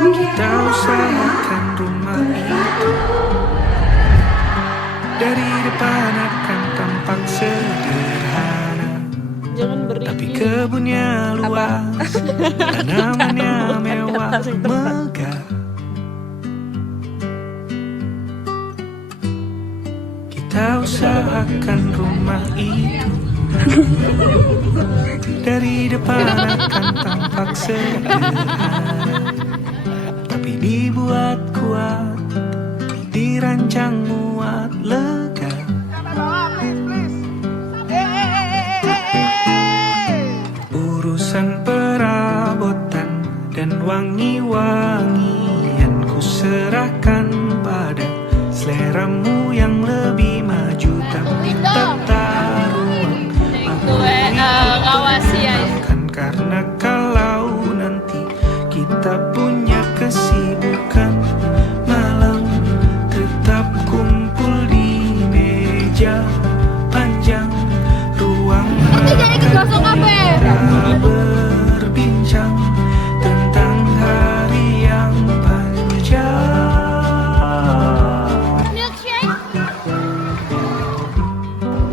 Kita usahakan rumah itu dari depan akan tampak sederhana, tapi kebunnya luas, tanamannya mewah megah. Kita usahakan rumah itu dari depan akan tampak sederhana, tapi dibuat kuat, dirancang muat lega. Urusan perabotan dan wangi-wangian ku serahkan pada seleramu yang lebih maju, tapi tak ruang aku ikut karena kalau nanti kita punya kesibukan malam, tetap kumpul di meja panjang ruang makan kita berbincang tentang hari yang panjang.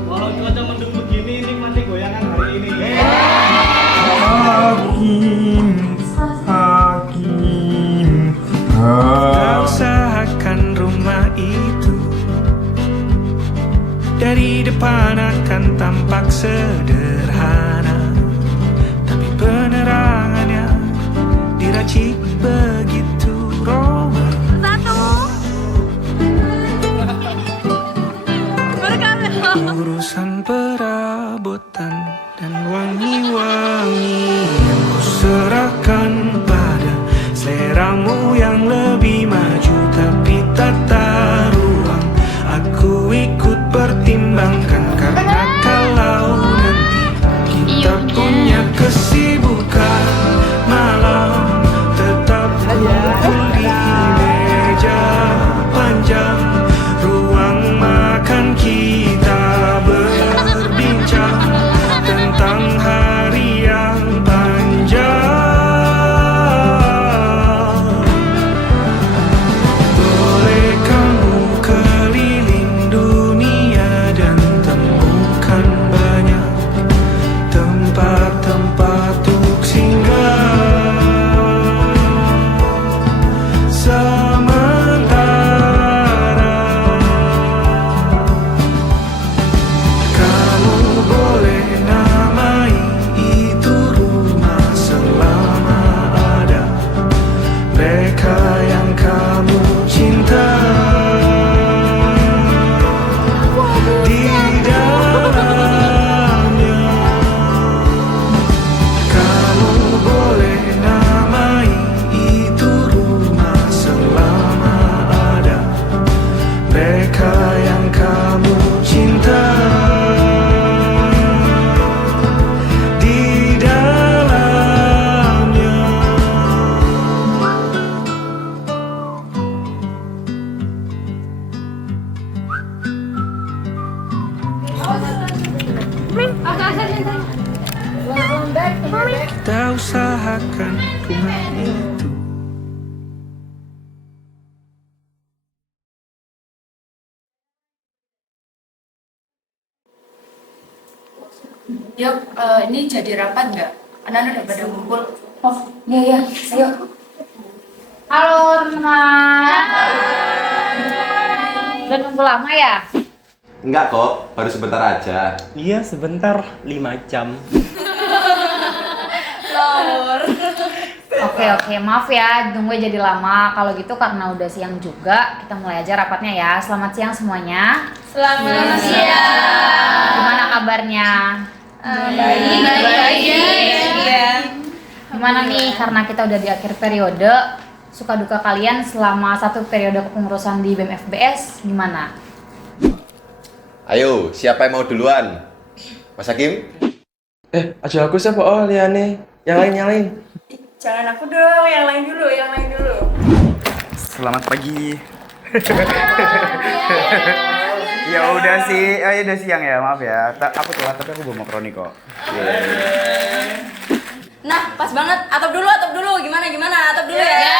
Walau cuaca mendung begini, nikmati goyangan hari ini. Kita usahakan rumah itu dari depan akan tampak sederhana, tapi penerangannya diracik begitu romantis. Urusan perabotan dan wangi-wangi yang ku serahkan pada seleramu yang lebih maju, tapi tata ruang aku ikut pertimbangkan karena kalau nanti kita punya kesibukan malam, tetap kumpul di meja panjang ruang makan kita berbincang tentang hari yang panjang. Boleh kamu keliling dunia dan temukan banyak tempat-tempat untuk singgah. Sementara kamu boleh namai itu rumah selama ada mereka yang kamu cinta di dalamnya. Kamu boleh namai itu rumah selama ada mereka yang kamu cinta di dalamnya. Kita usahakan rumah itu. Yuk, ini jadi rapat nggak? Anak-anak udah pada ngumpul. Oh, iya, ayo. Halo, teman. Udah nunggu lama ya? Enggak kok, baru sebentar aja. Iya, sebentar, 5 jam. Oke, maaf ya, tunggu jadi lama. Kalau gitu karena udah siang juga, kita mulai aja rapatnya ya. Selamat siang semuanya. Selamat siang. Gimana kabarnya? Baik. Gimana nih, karena kita udah di akhir periode, suka duka kalian selama 1 periode kepengurusan di BEM FBS gimana? Ayo, siapa yang mau duluan? Mas Hakim? Aja aku siapa? Oh, liane. Yang lain. Jangan aku dong, yang lain dulu. Selamat pagi. Ya udah sih, ya udah siang ya, maaf ya. Aku telat tapi aku bawa makaroni kok. Nah, pas banget. Atop dulu. Gimana? Atop dulu ya.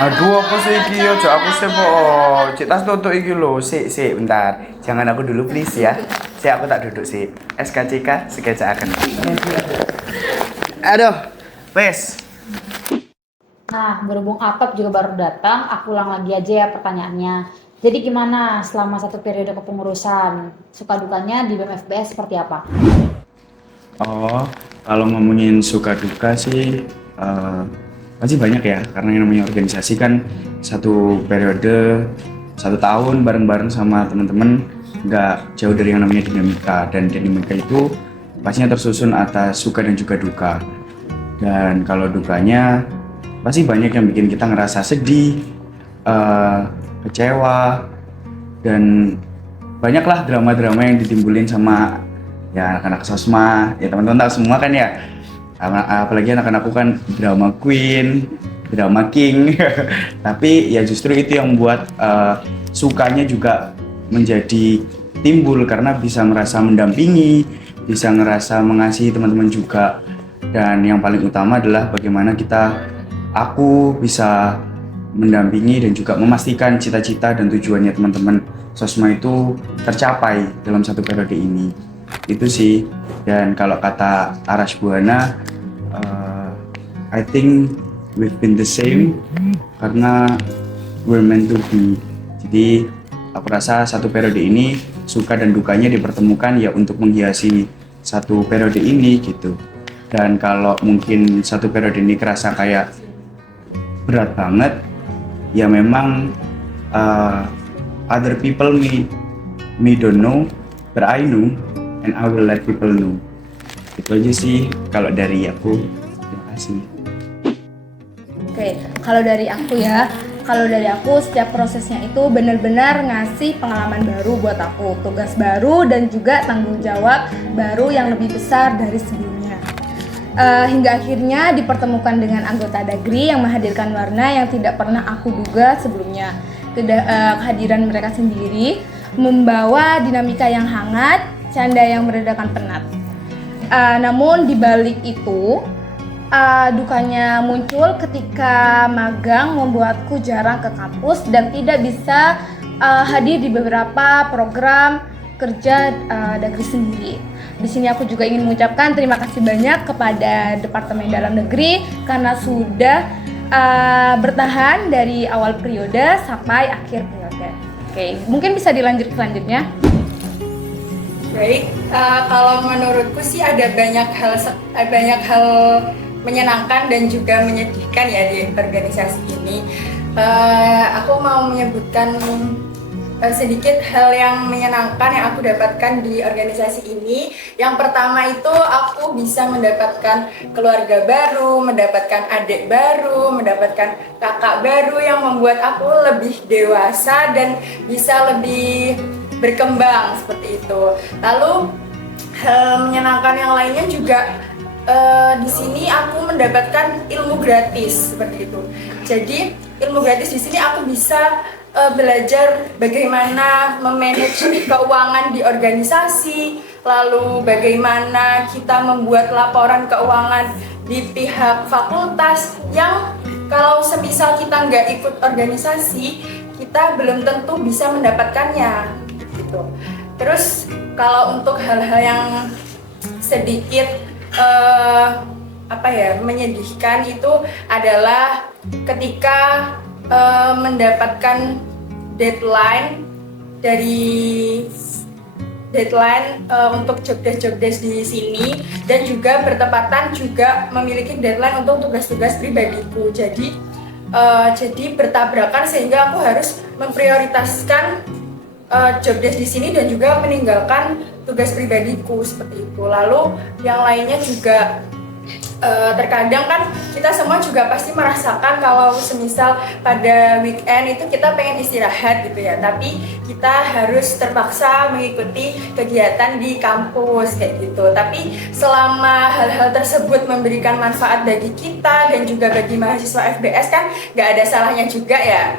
Aduh, apa sih iki yo? Cok aku sih kok. Cik tas tutuk iki lho. Sik, bentar. Jangan aku dulu please ya. Sik aku tak duduk sih. SKCK sketsa akan. Aduh, wes. Nah, berhubung Atop juga baru datang, aku ulang lagi aja ya pertanyaannya. Jadi gimana selama 1 periode kepengurusan? Suka dukanya di BEM FBS seperti apa? Oh, kalau ngomongin suka duka sih pasti banyak ya, karena yang namanya organisasi kan 1 periode 1 tahun bareng-bareng sama teman-teman, nggak jauh dari yang namanya dinamika, dan dinamika itu pastinya tersusun atas suka dan juga duka. Dan kalau dukanya pasti banyak yang bikin kita ngerasa sedih, kecewa, dan banyaklah drama-drama yang ditimbulin sama ya anak-anak sosma, ya teman-teman tahu semua kan ya. Apalagi anak-anakku kan drama queen, drama king. Tapi ya justru itu yang membuat sukanya juga menjadi timbul, karena bisa merasa mendampingi, bisa ngerasa mengasihi teman-teman juga. Dan yang paling utama adalah bagaimana aku bisa mendampingi dan juga memastikan cita-cita dan tujuannya teman-teman sosma itu tercapai dalam 1 periode ini. Itu sih. Dan kalau kata Arash Buana, I think we've been the same karena we're meant to be. Jadi aku rasa 1 periode ini suka dan dukanya dipertemukan ya untuk menghiasi 1 periode ini gitu. Dan kalau mungkin 1 periode ini kerasa kayak berat banget, ya memang other people may don't know, but I know and I will let people know. Itu aja sih kalau dari aku. Terima kasih. Oke, kalau dari aku setiap prosesnya itu benar-benar ngasih pengalaman baru buat aku, tugas baru dan juga tanggung jawab baru yang lebih besar dari sebelumnya. Hingga akhirnya dipertemukan dengan anggota Dagri yang menghadirkan warna yang tidak pernah aku duga sebelumnya. Kehadiran mereka sendiri membawa dinamika yang hangat, canda yang meredakan penat. Namun di balik itu, dukanya muncul ketika magang membuatku jarang ke kampus dan tidak bisa hadir di beberapa program kerja Dagri sendiri. Di sini aku juga ingin mengucapkan terima kasih banyak kepada Departemen Dalam Negeri karena sudah bertahan dari awal periode sampai akhir periode. Oke, mungkin bisa dilanjut selanjutnya. Baik, kalau menurutku sih ada banyak hal menyenangkan dan juga menyedihkan ya di organisasi ini. Aku mau menyebutkan sedikit hal yang menyenangkan yang aku dapatkan di organisasi ini. Yang pertama itu aku bisa mendapatkan keluarga baru, mendapatkan adik baru, mendapatkan kakak baru yang membuat aku lebih dewasa dan bisa lebih berkembang seperti itu. Lalu hal menyenangkan yang lainnya juga di sini aku mendapatkan ilmu gratis seperti itu. Jadi ilmu gratis di sini aku bisa belajar bagaimana memanage keuangan di organisasi, lalu bagaimana kita membuat laporan keuangan di pihak fakultas yang kalau semisal kita nggak ikut organisasi, kita belum tentu bisa mendapatkannya gitu. Terus kalau untuk hal-hal yang sedikit menyedihkan itu adalah ketika mendapatkan deadline untuk jobdesk di sini dan juga bertepatan juga memiliki deadline untuk tugas-tugas pribadiku. Jadi bertabrakan sehingga aku harus memprioritaskan jobdesk di sini dan juga meninggalkan tugas pribadiku seperti itu. Lalu yang lainnya juga Terkadang kan kita semua juga pasti merasakan kalau semisal pada weekend itu kita pengen istirahat gitu ya, tapi kita harus terpaksa mengikuti kegiatan di kampus kayak gitu. Tapi selama hal-hal tersebut memberikan manfaat bagi kita dan juga bagi mahasiswa FBS kan nggak ada salahnya juga ya.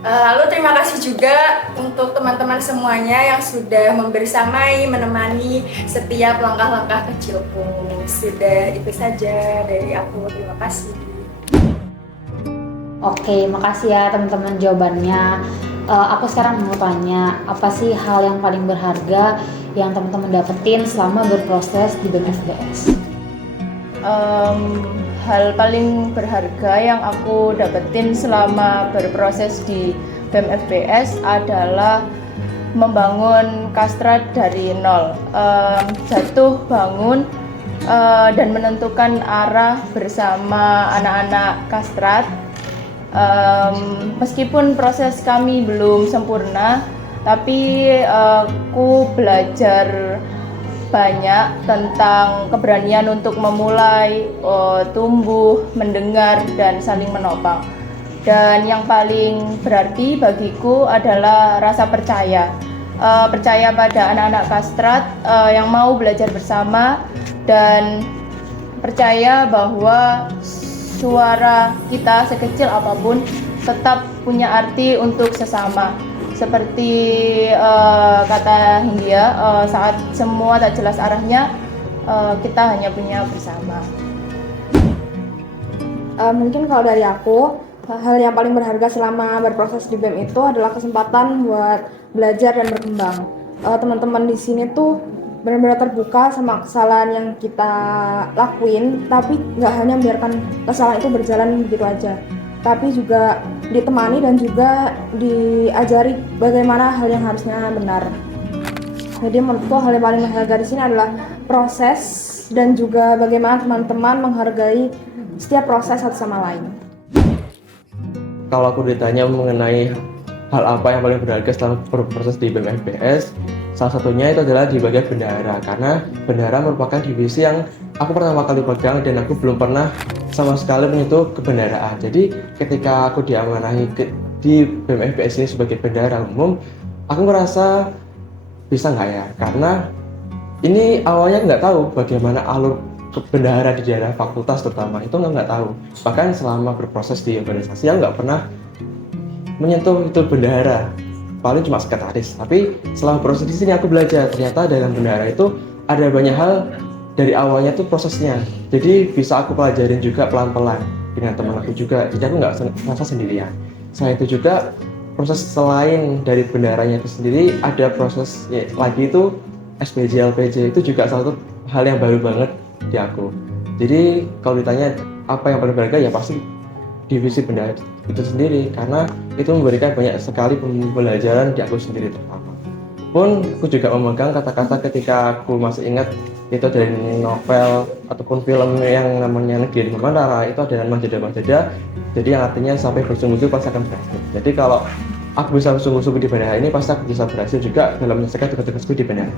Lalu terima kasih juga untuk teman-teman semuanya yang sudah membersamai, menemani setiap langkah-langkah kecilku. Sudah itu saja dari aku, terima kasih. Oke, makasih ya teman-teman jawabannya. Aku sekarang mau tanya, apa sih hal yang paling berharga yang teman-teman dapetin selama berproses di BEM FBS? Hal paling berharga yang aku dapetin selama berproses di BEM FBS adalah membangun Kastrat dari nol, jatuh bangun dan menentukan arah bersama anak-anak Kastrat. Meskipun proses kami belum sempurna, tapi aku belajar banyak tentang keberanian untuk memulai, tumbuh, mendengar, dan saling menopang. Dan yang paling berarti bagiku adalah rasa percaya. Percaya pada anak-anak Kastrat yang mau belajar bersama, dan percaya bahwa suara kita sekecil apapun tetap punya arti untuk sesama. Seperti kata Hindia, saat semua tak jelas arahnya, kita hanya punya bersama. Mungkin kalau dari aku, hal yang paling berharga selama berproses di BEM itu adalah kesempatan buat belajar dan berkembang. Teman-teman di sini tuh benar-benar terbuka sama kesalahan yang kita lakuin, tapi nggak hanya membiarkan kesalahan itu berjalan begitu aja, tapi juga ditemani dan juga diajari bagaimana hal yang harusnya benar. Jadi menurutku hal yang paling berharga di sini adalah proses dan juga bagaimana teman-teman menghargai setiap proses satu sama lain. Kalau aku ditanya mengenai hal apa yang paling berharga setelah berproses di BEM FBS, salah satunya itu adalah di bagian bendahara, karena bendahara merupakan divisi yang aku pertama kali pegang dan aku belum pernah sama sekali menyentuh kebendaharaan. Jadi ketika aku diamanahi di BEM FBS ini sebagai bendahara umum, aku ngerasa bisa nggak ya, karena ini awalnya nggak tahu bagaimana alur bendahara di daerah fakultas terutama, itu nggak tahu. Bahkan selama berproses di organisasi aku nggak pernah menyentuh itu bendahara, paling cuma sekretaris. Tapi selama proses di sini aku belajar, ternyata dalam bendahara itu ada banyak hal dari awalnya tuh prosesnya. Jadi bisa aku pelajarin juga pelan-pelan dengan teman aku juga, jadi aku nggak merasa sendirian. Selain itu juga proses selain dari bendaharanya itu sendiri, ada proses lagi itu SPJ, LPJ, itu juga salah satu hal yang baru banget di aku. Jadi kalau ditanya apa yang paling berharga, ya pasti divisi bendahara itu sendiri, karena itu memberikan banyak sekali pembelajaran di aku sendiri terutama. Pun aku juga memegang kata-kata ketika aku masih ingat itu dari novel ataupun film yang namanya Negeri Memantara, itu ada manjada-manjada, jadi yang artinya sampai bersungguh-sungguh pasti akan berhasil. Jadi kalau aku bisa bersungguh-sungguh di bendahara ini, pasti aku bisa berhasil juga dalam menyelesaikan tugas-tugasku di bendahara.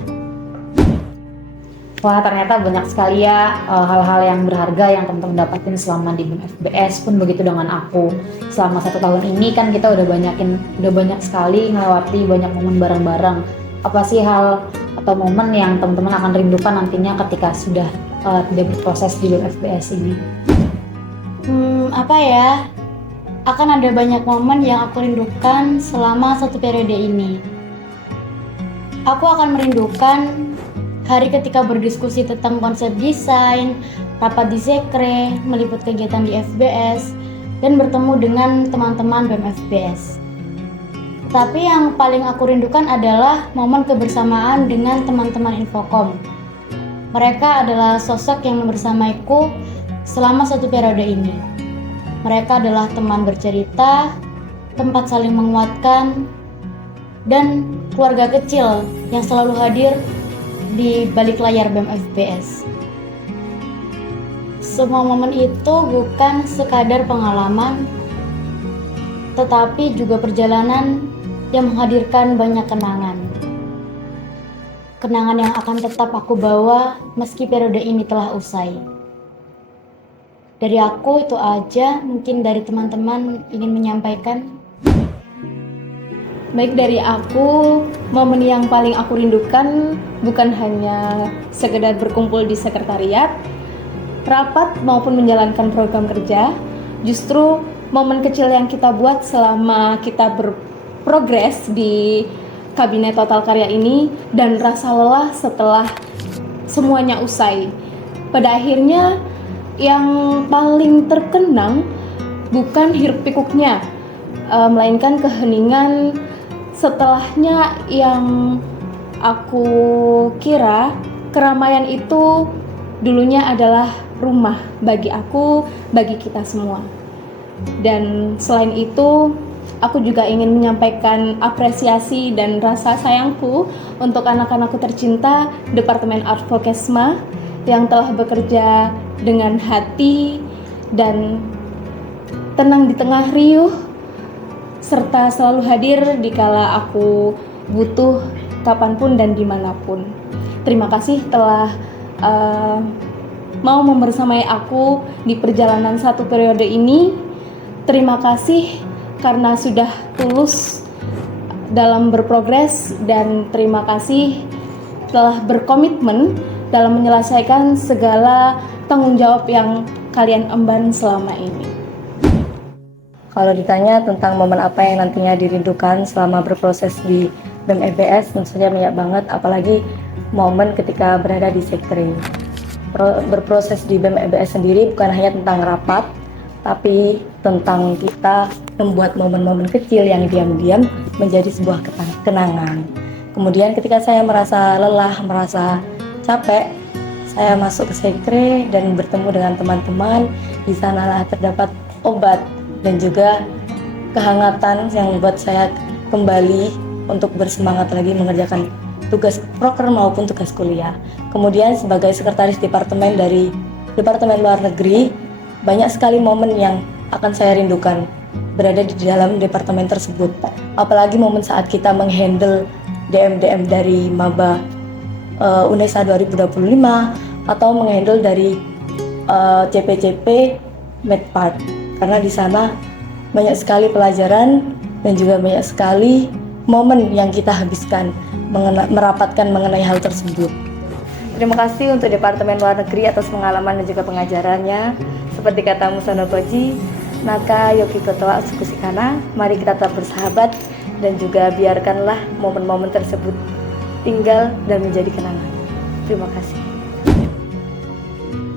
Wah, ternyata banyak sekali ya hal-hal yang berharga yang teman-teman dapatin selama di BEM FBS. Pun begitu dengan aku. Selama 1 tahun ini kan kita udah banyak sekali ngelewati banyak momen bareng-bareng. Apa sih hal atau momen yang teman-teman akan rindukan nantinya ketika sudah tidak berproses di BEM FBS ini? Apa ya? Akan ada banyak momen yang aku rindukan selama 1 periode ini. Aku akan merindukan hari ketika berdiskusi tentang konsep desain, rapat di Sekre, meliput kegiatan di FBS, dan bertemu dengan teman-teman BEM FBS. Tapi yang paling aku rindukan adalah momen kebersamaan dengan teman-teman Infokom. Mereka adalah sosok yang membersamaiku selama 1 periode ini. Mereka adalah teman bercerita, tempat saling menguatkan, dan keluarga kecil yang selalu hadir di balik layar BEM FBS. Semua momen itu bukan sekadar pengalaman, tetapi juga perjalanan yang menghadirkan banyak kenangan. Kenangan yang akan tetap aku bawa meski periode ini telah usai. Dari aku itu aja, mungkin dari teman-teman ingin menyampaikan. Baik, dari aku, momen yang paling aku rindukan bukan hanya sekedar berkumpul di sekretariat, rapat maupun menjalankan program kerja. Justru momen kecil yang kita buat selama kita berprogres di Kabinet Total Karya ini dan rasa lelah setelah semuanya usai. Pada akhirnya yang paling terkenang bukan hiruk pikuknya, melainkan keheningan setelahnya yang aku kira keramaian itu dulunya adalah rumah bagi aku, bagi kita semua. Dan selain itu, aku juga ingin menyampaikan apresiasi dan rasa sayangku untuk anak-anakku tercinta Departemen Art Vokesma yang telah bekerja dengan hati dan tenang di tengah riuh, serta selalu hadir dikala aku butuh kapanpun dan dimanapun. Terima kasih telah mau membersamai aku di perjalanan 1 periode ini. Terima kasih karena sudah tulus dalam berprogres, dan terima kasih telah berkomitmen dalam menyelesaikan segala tanggung jawab yang kalian emban selama ini. Kalau ditanya tentang momen apa yang nantinya dirindukan selama berproses di BEM FBS, tentu saja banyak banget, apalagi momen ketika berada di Sekre. Berproses di BEM FBS sendiri bukan hanya tentang rapat, tapi tentang kita membuat momen-momen kecil yang diam-diam menjadi sebuah kenangan. Kemudian ketika saya merasa lelah, merasa capek, saya masuk ke Sekre dan bertemu dengan teman-teman. Di sanalah terdapat obat dan juga kehangatan yang membuat saya kembali untuk bersemangat lagi mengerjakan tugas proker maupun tugas kuliah. Kemudian sebagai sekretaris departemen dari Departemen Luar Negeri, banyak sekali momen yang akan saya rindukan berada di dalam departemen tersebut. Apalagi momen saat kita menghandle DM-DM dari Maba UNESA 2025 atau menghandle dari CP-CP Medpart, karena di sana banyak sekali pelajaran dan juga banyak sekali momen yang kita habiskan merapatkan mengenai hal tersebut. Terima kasih untuk Departemen Luar Negeri atas pengalaman dan juga pengajarannya. Seperti kata Musono Koji, Naka Yoki Kotoa Atsukushikana, mari kita tetap bersahabat dan juga biarkanlah momen-momen tersebut tinggal dan menjadi kenangan. Terima kasih.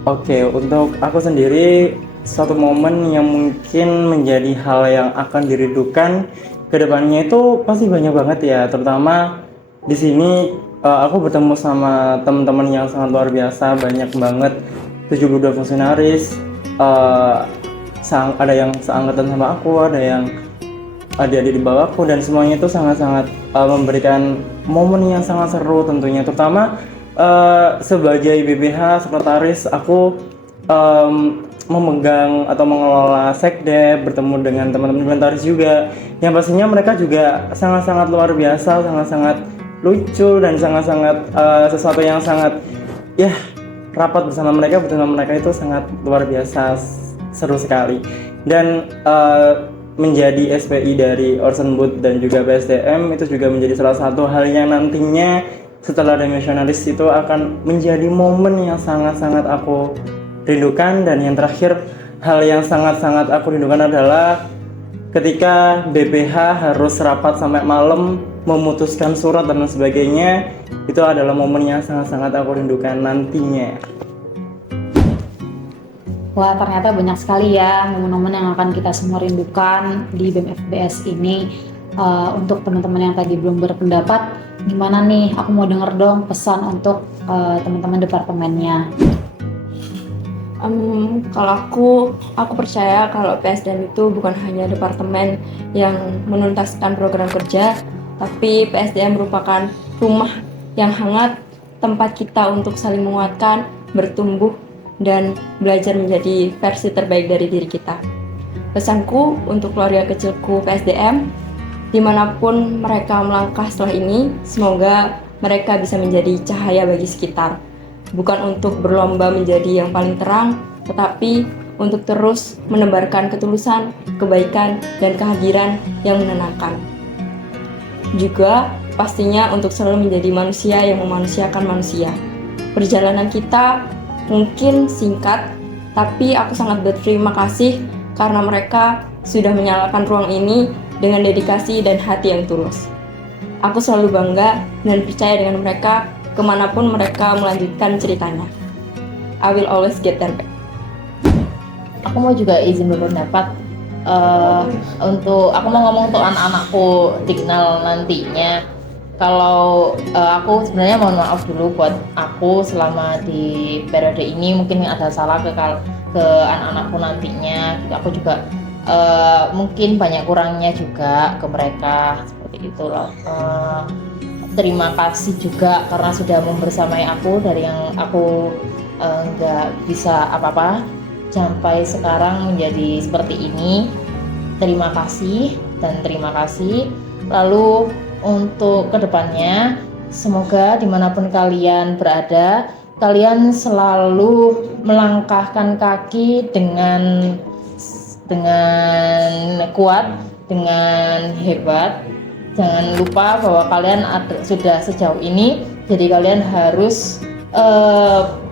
Oke, untuk aku sendiri, satu momen yang mungkin menjadi hal yang akan dirindukan ke depannya itu pasti banyak banget ya. Terutama di sini aku bertemu sama teman-teman yang sangat luar biasa, banyak banget, 72 fungsionaris, ada yang seangkatan sama aku, ada yang adik-adik di bawahku, dan semuanya itu sangat-sangat memberikan momen yang sangat seru tentunya. Terutama sebagai BBH sekretaris, aku memegang atau mengelola sekde, bertemu dengan teman-teman inventaris juga, yang pastinya mereka juga sangat-sangat luar biasa, sangat-sangat lucu, dan sangat-sangat sesuatu yang sangat rapat bersama mereka itu sangat luar biasa, seru sekali. Dan menjadi SPI dari Orsenbud dan juga PSDM itu juga menjadi salah satu hal yang nantinya setelah demisionalis itu akan menjadi momen yang sangat-sangat aku rindukan. Dan yang terakhir, hal yang sangat-sangat aku rindukan adalah ketika BPH harus rapat sampai malam, memutuskan surat dan sebagainya. Itu adalah momen yang sangat-sangat aku rindukan nantinya. Wah, ternyata banyak sekali ya momen-momen yang akan kita semua rindukan di BEM FBS ini. Untuk teman-teman yang tadi belum berpendapat, gimana nih? Aku mau denger dong pesan untuk teman-teman departemennya. Kalau aku percaya kalau PSDM itu bukan hanya departemen yang menuntaskan program kerja, tapi PSDM merupakan rumah yang hangat, tempat kita untuk saling menguatkan, bertumbuh, dan belajar menjadi versi terbaik dari diri kita. Pesanku untuk keluarga kecilku PSDM, dimanapun mereka melangkah setelah ini, semoga mereka bisa menjadi cahaya bagi sekitar. Bukan untuk berlomba menjadi yang paling terang, tetapi untuk terus menebarkan ketulusan, kebaikan, dan kehadiran yang menenangkan. Juga pastinya untuk selalu menjadi manusia yang memanusiakan manusia. Perjalanan kita mungkin singkat, tapi aku sangat berterima kasih karena mereka sudah menyalakan ruang ini dengan dedikasi dan hati yang tulus. Aku selalu bangga dan percaya dengan mereka kemanapun mereka melanjutkan ceritanya. I will always get their back. Aku mau juga izin berpendapat. Untuk aku mau ngomong untuk anak-anakku Dignal nantinya. Kalau aku sebenarnya mohon maaf dulu buat aku selama di periode ini mungkin ada salah ke anak-anakku nantinya. Aku juga mungkin banyak kurangnya juga ke mereka seperti itu loh. Terima kasih juga karena sudah membersamai aku dari yang aku nggak bisa apa-apa sampai sekarang menjadi seperti ini. Terima kasih dan terima kasih. Lalu untuk kedepannya, semoga dimanapun kalian berada, kalian selalu melangkahkan kaki dengan kuat, dengan hebat. Jangan lupa bahwa kalian sudah sejauh ini, jadi kalian harus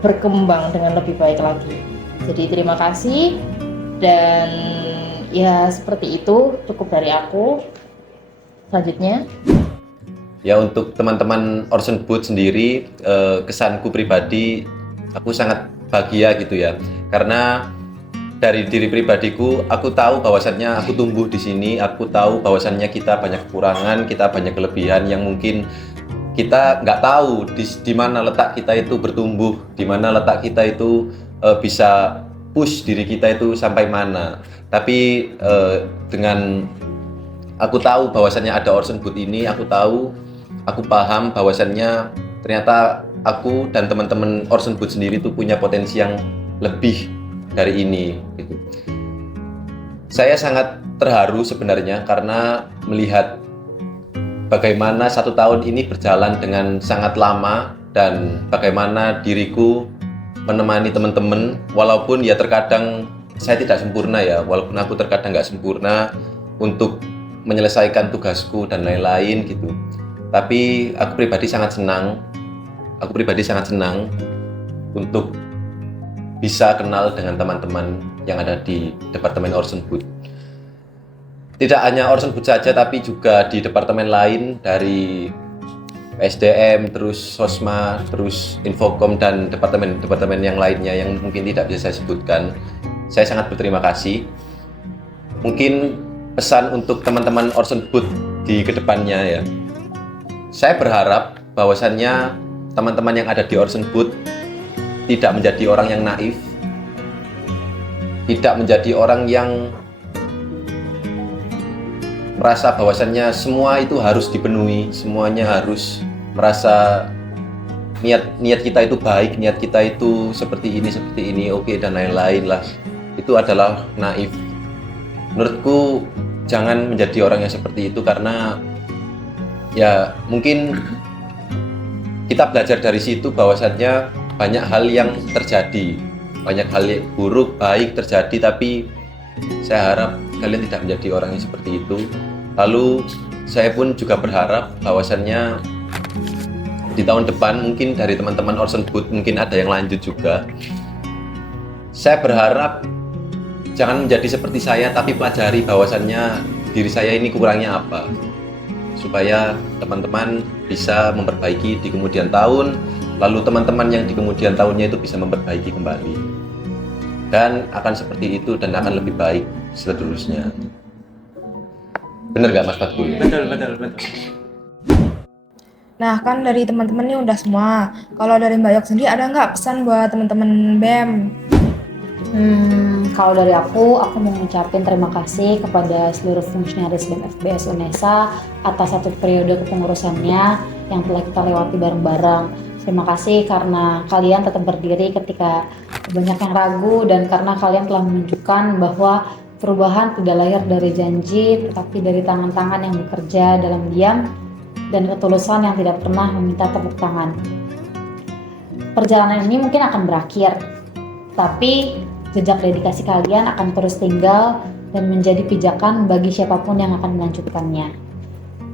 berkembang dengan lebih baik lagi. Jadi terima kasih dan ya seperti itu, cukup dari aku. Selanjutnya Ya, untuk teman-teman Orson Boot sendiri, kesanku pribadi aku sangat bahagia gitu ya, karena dari diri pribadiku aku tahu bahwasannya aku tumbuh di sini, aku tahu bahwasannya kita banyak kekurangan, kita banyak kelebihan yang mungkin kita nggak tahu di mana letak kita itu bertumbuh, di mana letak kita itu bisa push diri kita itu sampai mana. Tapi dengan aku tahu bahwasannya ada Orson Boot ini, aku paham bahwasannya ternyata aku dan teman-teman Orson Boot sendiri itu punya potensi yang lebih dari ini gitu. Saya sangat terharu sebenarnya karena melihat bagaimana 1 tahun ini berjalan dengan sangat lama dan bagaimana diriku menemani teman-teman, walaupun ya terkadang saya tidak sempurna ya, walaupun aku terkadang nggak sempurna untuk menyelesaikan tugasku dan lain-lain gitu. Tapi aku pribadi sangat senang untuk bisa kenal dengan teman-teman yang ada di Departemen Orson Boot. Tidak hanya Orson Boot saja, tapi juga di departemen lain dari SDM, terus Sosma, terus Infocom, dan departemen-departemen yang lainnya yang mungkin tidak bisa saya sebutkan. Saya sangat berterima kasih. Mungkin pesan untuk teman-teman Orson Boot di kedepannya ya. Saya berharap bahwasannya teman-teman yang ada di Orson Boot tidak menjadi orang yang naif, tidak menjadi orang yang merasa bahwasannya semua itu harus dipenuhi, semuanya harus merasa niat kita itu baik, niat kita itu seperti ini, oke, dan lain-lain lah. Itu adalah naif. Menurutku jangan menjadi orang yang seperti itu, karena ya mungkin kita belajar dari situ bahwasannya banyak hal yang terjadi, banyak hal buruk, baik terjadi, tapi saya harap kalian tidak menjadi orang yang seperti itu. Lalu saya pun juga berharap bahwasannya di tahun depan mungkin dari teman-teman Orson Boot mungkin ada yang lanjut juga. Saya berharap jangan menjadi seperti saya, tapi pelajari bahwasannya diri saya ini kurangnya apa, supaya teman-teman bisa memperbaiki di kemudian tahun, lalu teman-teman yang di kemudian tahunnya itu bisa memperbaiki kembali, dan akan seperti itu dan akan lebih baik seterusnya. Bener gak Mas Fatkul? Betul. Nah, kan dari teman-teman ini udah semua. Kalau dari Mbak Yok sendiri ada nggak pesan buat teman-teman BEM? Kalau dari aku mau mengucapkan terima kasih kepada seluruh fungsionaris BEM FBS UNESA atas 1 periode kepengurusannya yang telah kita lewati bareng-bareng. Terima kasih karena kalian tetap berdiri ketika banyak yang ragu, dan karena kalian telah menunjukkan bahwa perubahan tidak lahir dari janji, tetapi dari tangan-tangan yang bekerja dalam diam dan ketulusan yang tidak pernah meminta tepuk tangan. Perjalanan ini mungkin akan berakhir, tapi Jejak dedikasi kalian akan terus tinggal dan menjadi pijakan bagi siapapun yang akan melanjutkannya.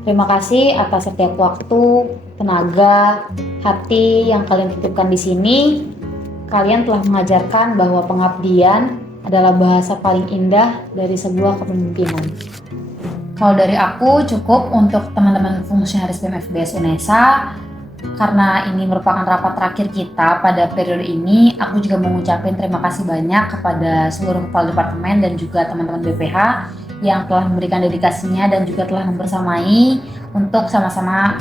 Terima kasih atas setiap waktu, tenaga, hati yang kalian titipkan di sini. Kalian telah mengajarkan bahwa pengabdian adalah bahasa paling indah dari sebuah kepemimpinan. Kalau dari aku cukup untuk teman-teman fungsionaris BEM FBS UNESA. Karena ini merupakan rapat terakhir kita pada periode ini, aku juga mau ngucapin terima kasih banyak kepada seluruh kepala departemen dan juga teman-teman BPH yang telah memberikan dedikasinya dan juga telah membersamai untuk sama-sama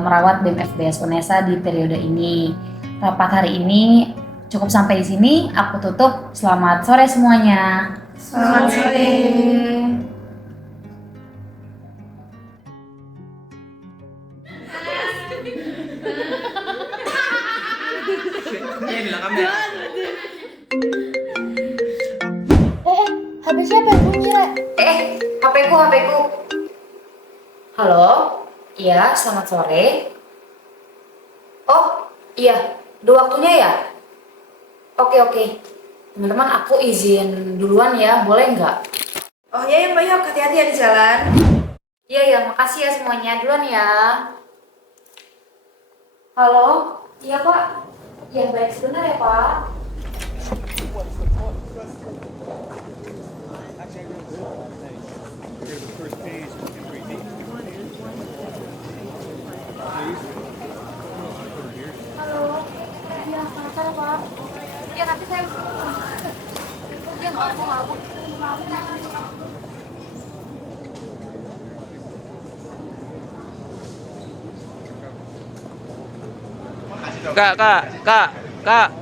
merawat BEM FBS UNESA di periode ini. Rapat hari ini cukup sampai di sini, aku tutup. Selamat sore semuanya. Selamat sore. HP siapa yang bunyi, Re? HP-ku. Halo? Iya, selamat sore. Oh, iya. Udah waktunya ya? Oke. Teman-teman, aku izin duluan ya, boleh nggak? Oh ya Mbak, yuk hati-hati ya di jalan. Iya, makasih ya semuanya. Duluan ya. Halo? Iya, Pak. Ya, baik sebentar ya, Pak. Halo? Iya, sebentar ya, Pak. Ya, nanti saya... Ya, nggak aku. Kak.